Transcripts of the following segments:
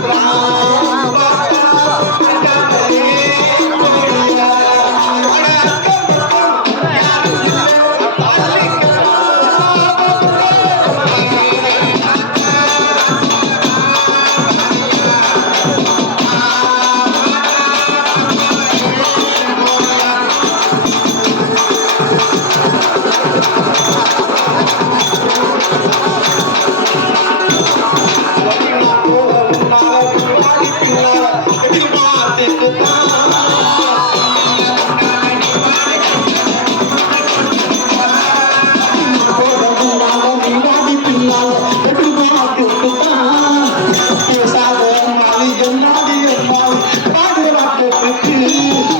Bravo! you know, I will with you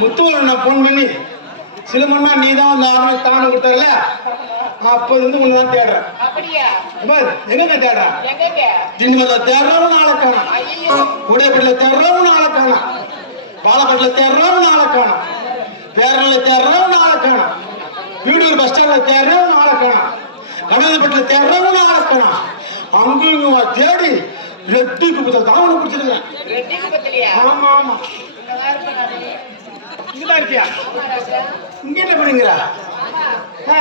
Muthuvan நான் phone பண்ணி சிலமண்ணா நீ தான் அந்த ஆணை தானே கொடுத்தல அப்போ இருந்து ஒன்று தான் தேடுறேன். எங்க தேடுறேன்? திண்டுமல்ல தேடுறவன் நாளை காணும். உடையப்பட்டில் தேடுறவன் நாளை காணும். பாலப்பட்டில் தேடுறவன் நாளை காணும். பேரனில் தேடுறவன் நாளை காணும். வீடூர் பஸ் ஸ்டாண்ட்ல தேடுறவன் நாளை காணும். கனகப்பட்டில் தேடுறவன் நாளை காணும். அங்கும் தேடி ரெட்டி குப்பத்தில் ரெட்டி குப்பத்திலையா ஆமா ஆமா. இங்கதான் இருக்கியா இங்க என்ன பண்ணுங்கிறா ஆ,